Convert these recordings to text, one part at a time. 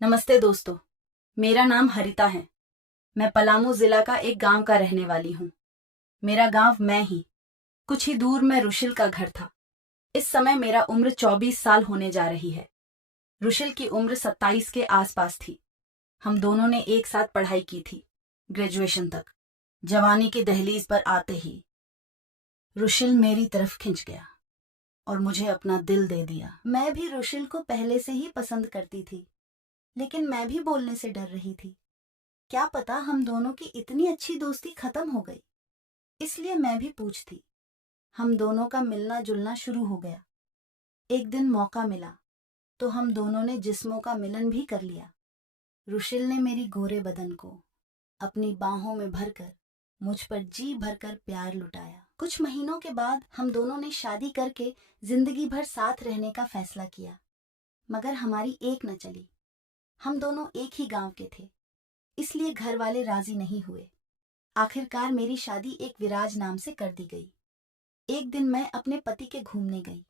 नमस्ते दोस्तों, मेरा नाम हरिता है। मैं पलामू जिला का एक गांव का रहने वाली हूँ। मेरा गांव मैं ही कुछ ही दूर में रुशिल का घर था। इस समय मेरा उम्र 24 साल होने जा रही है। रुशिल की उम्र 27 के आसपास थी। हम दोनों ने एक साथ पढ़ाई की थी, ग्रेजुएशन तक। जवानी की दहलीज पर आते ही रुशिल मेरी तरफ खिंच गया और मुझे अपना दिल दे दिया। मैं भी रुशिल को पहले से ही पसंद करती थी, लेकिन मैं भी बोलने से डर रही थी। क्या पता हम दोनों की इतनी अच्छी दोस्ती खत्म हो गई। इसलिए मैं भी पूछती। हम दोनों का मिलना जुलना शुरू हो गया। एक दिन मौका मिला तो हम दोनों ने जिस्मों का मिलन भी कर लिया। रुशिल ने मेरी गोरे बदन को अपनी बाहों में भरकर मुझ पर जी भरकर प्यार लुटाया। कुछ महीनों के बाद हम दोनों ने शादी करके जिंदगी भर साथ रहने का फैसला किया, मगर हमारी एक न चली। हम दोनों एक ही गांव के थे, इसलिए घर वाले राजी नहीं हुए। आखिरकार मेरी शादी एक विराज नाम से कर दी गई। एक दिन मैं अपने पति के घूमने गई।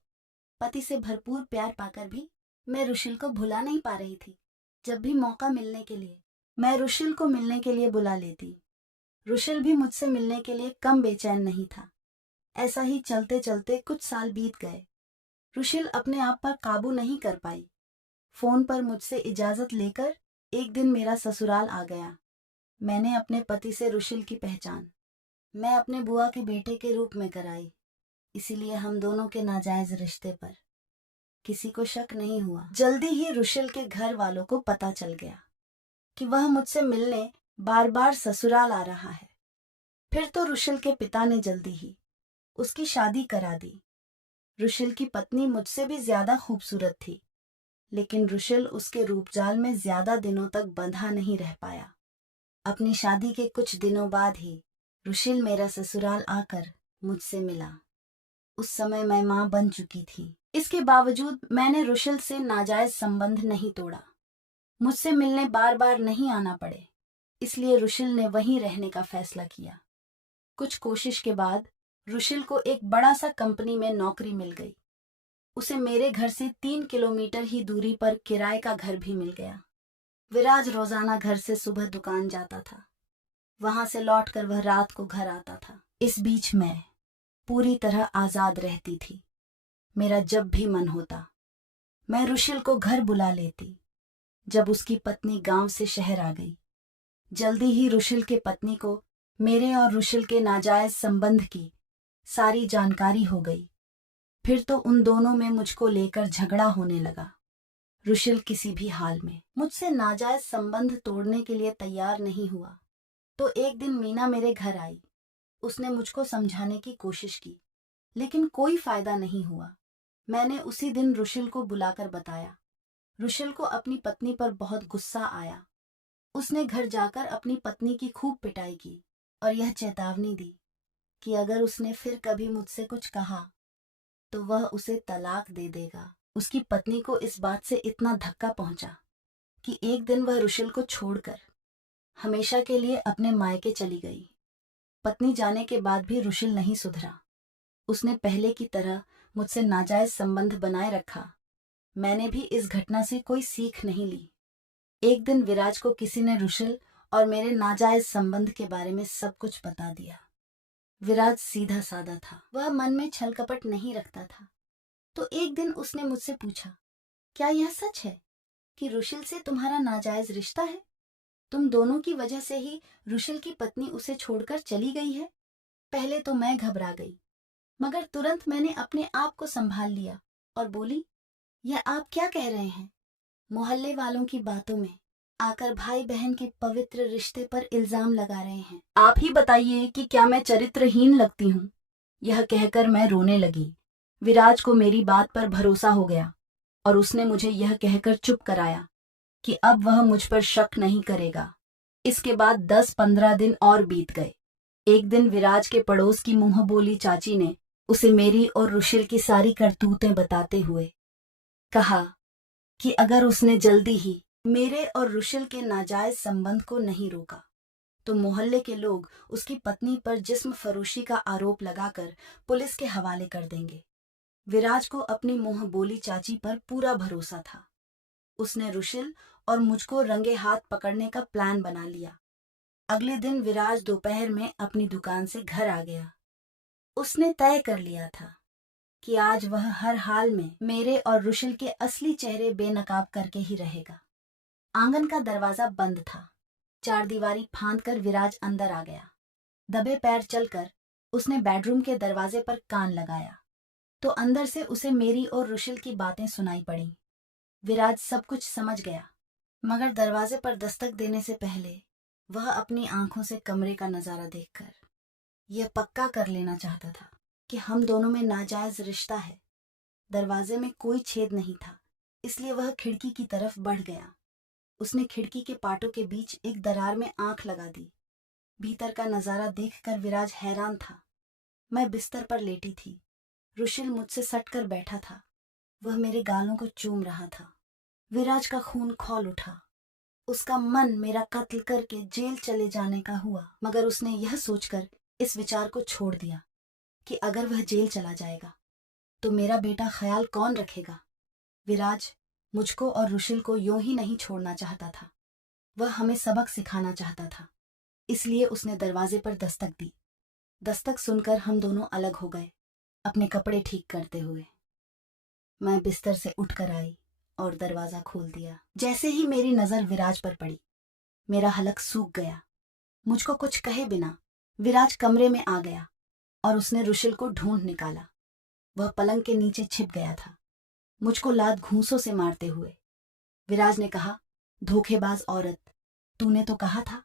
पति से भरपूर प्यार पाकर भी मैं रुशिल को भुला नहीं पा रही थी। जब भी मौका मिलने के लिए मैं रुशिल को मिलने के लिए बुला लेती। रुशिल भी मुझसे मिलने के लिए कम बेचैन नहीं था। ऐसा ही चलते चलते कुछ साल बीत गए। रुशिल अपने आप पर काबू नहीं कर पाई। फोन पर मुझसे इजाजत लेकर एक दिन मेरा ससुराल आ गया। मैंने अपने पति से रुशिल की पहचान मैं अपने बुआ के बेटे के रूप में कराई। इसीलिए हम दोनों के नाजायज रिश्ते पर किसी को शक नहीं हुआ। जल्दी ही रुशिल के घर वालों को पता चल गया कि वह मुझसे मिलने बार बार ससुराल आ रहा है। फिर तो रुशिल के पिता ने जल्दी ही उसकी शादी करा दी। रुशिल की पत्नी मुझसे भी ज्यादा खूबसूरत थी, लेकिन रुशिल उसके रूपजाल में ज्यादा दिनों तक बंधा नहीं रह पाया। अपनी शादी के कुछ दिनों बाद ही रुशिल मेरा ससुराल आकर मुझसे मिला। उस समय मैं मां बन चुकी थी। इसके बावजूद मैंने रुशिल से नाजायज संबंध नहीं तोड़ा। मुझसे मिलने बार बार नहीं आना पड़े, इसलिए रुशिल ने वहीं रहने का फैसला किया। कुछ कोशिश के बाद रुशिल को एक बड़ा सा कंपनी में नौकरी मिल गई। उसे मेरे घर से 3 किलोमीटर ही दूरी पर किराए का घर भी मिल गया। विराज रोजाना घर से सुबह दुकान जाता था। वहां से लौटकर वह रात को घर आता था। इस बीच मैं पूरी तरह आजाद रहती थी। मेरा जब भी मन होता मैं रुशिल को घर बुला लेती। जब उसकी पत्नी गांव से शहर आ गई, जल्दी ही रुशिल के पत्नी को मेरे और रुशिल के नाजायज संबंध की सारी जानकारी हो गई। फिर तो उन दोनों में मुझको लेकर झगड़ा होने लगा। रुशिल किसी भी हाल में मुझसे नाजायज संबंध तोड़ने के लिए तैयार नहीं हुआ। तो एक दिन मीना मेरे घर आई। उसने मुझको समझाने की कोशिश की, लेकिन कोई फायदा नहीं हुआ। मैंने उसी दिन रुशिल को बुलाकर बताया। रुशिल को अपनी पत्नी पर बहुत गुस्सा आया। उसने घर जाकर अपनी पत्नी की खूब पिटाई की और यह चेतावनी दी कि अगर उसने फिर कभी मुझसे कुछ कहा तो वह उसे तलाक दे देगा। उसकी पत्नी को इस बात से इतना धक्का पहुंचा कि एक दिन वह रुशिल को छोड़कर हमेशा के लिए अपने मायके चली गई। पत्नी जाने के बाद भी रुशिल नहीं सुधरा। उसने पहले की तरह मुझसे नाजायज संबंध बनाए रखा। मैंने भी इस घटना से कोई सीख नहीं ली। एक दिन विराज को किसी ने रुशिल और मेरे नाजायज संबंध के बारे में सब कुछ बता दिया। विराज सीधा साधा था, वह मन में छल कपट नहीं रखता था। तो एक दिन उसने मुझसे पूछा, क्या यह सच है कि रुशिल से तुम्हारा नाजायज रिश्ता है? तुम दोनों की वजह से ही रुशिल की पत्नी उसे छोड़कर चली गई है। पहले तो मैं घबरा गई, मगर तुरंत मैंने अपने आप को संभाल लिया और बोली, यह आप क्या कह रहे हैं? मोहल्ले वालों की बातों में आकर भाई बहन के पवित्र रिश्ते पर इल्जाम लगा रहे हैं। आप ही बताइए कि क्या मैं चरित्रहीन लगती हूँ? यह कहकर मैं रोने लगी। विराज को मेरी बात पर भरोसा हो गया और उसने मुझे यह कहकर चुप कराया कि अब वह मुझ पर शक नहीं करेगा। इसके बाद 10-15 दिन और बीत गए। एक दिन विराज के पड़ोस की मुंह बोली चाची ने उसे मेरी और रुशिल की सारी करतूतें बताते हुए कहा कि अगर उसने जल्दी ही मेरे और रुशिल के नाजायज संबंध को नहीं रोका तो मोहल्ले के लोग उसकी पत्नी पर जिस्म फरोशी का आरोप लगाकर पुलिस के हवाले कर देंगे। विराज को अपनी मुंह बोली चाची पर पूरा भरोसा था। उसने रुशिल और मुझको रंगे हाथ पकड़ने का प्लान बना लिया। अगले दिन विराज दोपहर में अपनी दुकान से घर आ गया। उसने तय कर लिया था कि आज वह हर हाल में मेरे और रुशिल के असली चेहरे बेनकाब करके ही रहेगा। आंगन का दरवाजा बंद था। चारदीवारी फांद कर विराज अंदर आ गया। दबे पैर चलकर उसने बेडरूम के दरवाजे पर कान लगाया तो अंदर से उसे मेरी और रुशिल की बातें सुनाई पड़ी। विराज सब कुछ समझ गया, मगर दरवाजे पर दस्तक देने से पहले वह अपनी आंखों से कमरे का नजारा देखकर यह पक्का कर लेना चाहता था कि हम दोनों में नाजायज रिश्ता है। दरवाजे में कोई छेद नहीं था, इसलिए वह खिड़की की तरफ बढ़ गया। उसने खिड़की के पाटों के बीच एक दरार में आंख लगा दी। भीतर का नजारा देखकर विराज हैरान था। मैं बिस्तर पर लेटी थी। रुशिल मुझसे सटकर बैठा था। वह मेरे गालों को चूम रहा था। विराज का खून खौल उठा। उसका मन मेरा कत्ल करके जेल चले जाने का हुआ, मगर उसने यह सोचकर इस विचार को छोड़ दिया कि अगर वह जेल चला जाएगा तो मेरा बेटा ख्याल कौन रखेगा। विराज मुझको और रुशिल को यूं ही नहीं छोड़ना चाहता था। वह हमें सबक सिखाना चाहता था, इसलिए उसने दरवाजे पर दस्तक दी। दस्तक सुनकर हम दोनों अलग हो गए, अपने कपड़े ठीक करते हुए। मैं बिस्तर से उठकर आई और दरवाजा खोल दिया। जैसे ही मेरी नजर विराज पर पड़ी, मेरा हलक सूख गया। मुझको कुछ कहे बिना विराज कमरे में आ गया और उसने रुशिल को ढूंढ निकाला। वह पलंग के नीचे छिप गया था, मुझको लात घूंसों से मारते हुए। विराज ने कहा, धोखेबाज औरत, तूने तो कहा था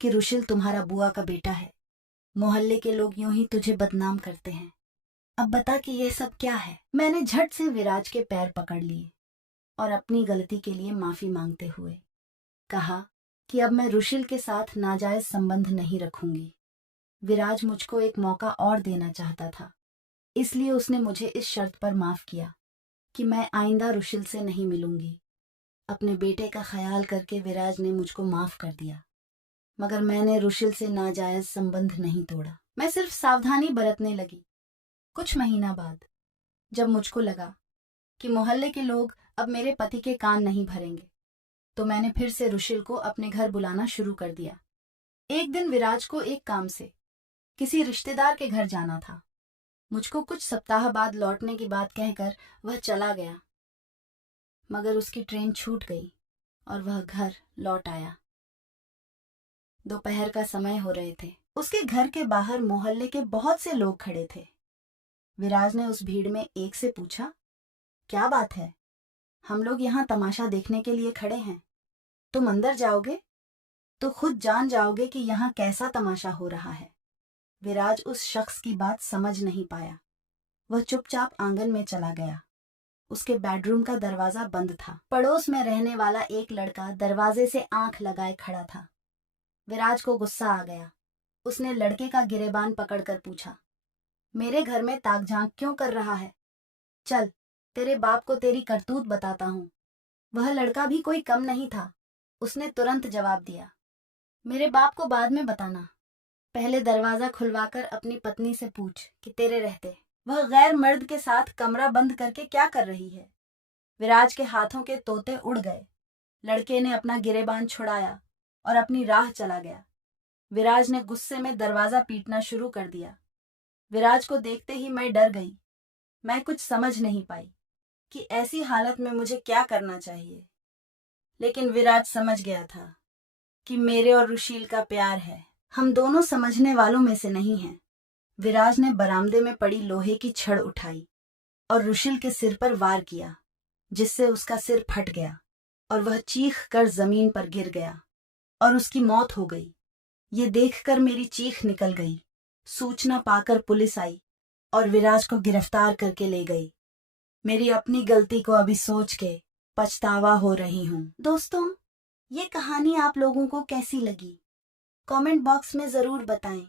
कि रुशिल तुम्हारा बुआ का बेटा है। मोहल्ले के लोग यूं ही तुझे बदनाम करते हैं। अब बता कि यह सब क्या है। मैंने झट से विराज के पैर पकड़ लिए और अपनी गलती के लिए माफी मांगते हुए कहा कि अब मैं रुशिल के साथ नाजायज संबंध नहीं रखूंगी। विराज मुझको एक मौका और देना चाहता था, इसलिए उसने मुझे इस शर्त पर माफ किया कि मैं आइंदा रुशिल से नहीं मिलूंगी। अपने बेटे का ख्याल करके विराज ने मुझको माफ कर दिया, मगर मैंने रुशिल से नाजायज संबंध नहीं तोड़ा। मैं सिर्फ सावधानी बरतने लगी। कुछ महीना बाद जब मुझको लगा कि मोहल्ले के लोग अब मेरे पति के कान नहीं भरेंगे, तो मैंने फिर से रुशिल को अपने घर बुलाना शुरू कर दिया। एक दिन विराज को एक काम से किसी रिश्तेदार के घर जाना था। मुझको कुछ सप्ताह बाद लौटने की बात कहकर वह चला गया, मगर उसकी ट्रेन छूट गई और वह घर लौट आया। दोपहर का समय हो रहे थे। उसके घर के बाहर मोहल्ले के बहुत से लोग खड़े थे। विराज ने उस भीड़ में एक से पूछा, क्या बात है? हम लोग यहाँ तमाशा देखने के लिए खड़े हैं। तुम अंदर जाओगे तो खुद जान जाओगे कि यहाँ कैसा तमाशा हो रहा है। विराज उस शख्स की बात समझ नहीं पाया। वह चुपचाप आंगन में चला गया। उसके बेडरूम का दरवाजा बंद था। पड़ोस में रहने वाला एक लड़का दरवाजे से आंख लगाए खड़ा था। विराज को गुस्सा आ गया। उसने लड़के का गिरेबान पकड़कर पूछा, मेरे घर में ताक झांक क्यों कर रहा है? चल, तेरे बाप को तेरी करतूत बताता हूँ। वह लड़का भी कोई कम नहीं था। उसने तुरंत जवाब दिया, मेरे बाप को बाद में बताना, पहले दरवाजा खुलवाकर अपनी पत्नी से पूछ कि तेरे रहते वह गैर मर्द के साथ कमरा बंद करके क्या कर रही है। विराज के हाथों के तोते उड़ गए। लड़के ने अपना गिरेबान छुड़ाया और अपनी राह चला गया। विराज ने गुस्से में दरवाजा पीटना शुरू कर दिया। विराज को देखते ही मैं डर गई। मैं कुछ समझ नहीं पाई कि ऐसी हालत में मुझे क्या करना चाहिए, लेकिन विराज समझ गया था कि मेरे और रुशील का प्यार है। हम दोनों समझने वालों में से नहीं हैं। विराज ने बरामदे में पड़ी लोहे की छड़ उठाई और रुशील के सिर पर वार किया, जिससे उसका सिर फट गया और वह चीख कर जमीन पर गिर गया और उसकी मौत हो गई। ये देखकर मेरी चीख निकल गई। सूचना पाकर पुलिस आई और विराज को गिरफ्तार करके ले गई। मेरी अपनी गलती को अभी सोच के पछतावा हो रही हूँ। दोस्तों, ये कहानी आप लोगों को कैसी लगी? कमेंट बॉक्स में जरूर बताएं।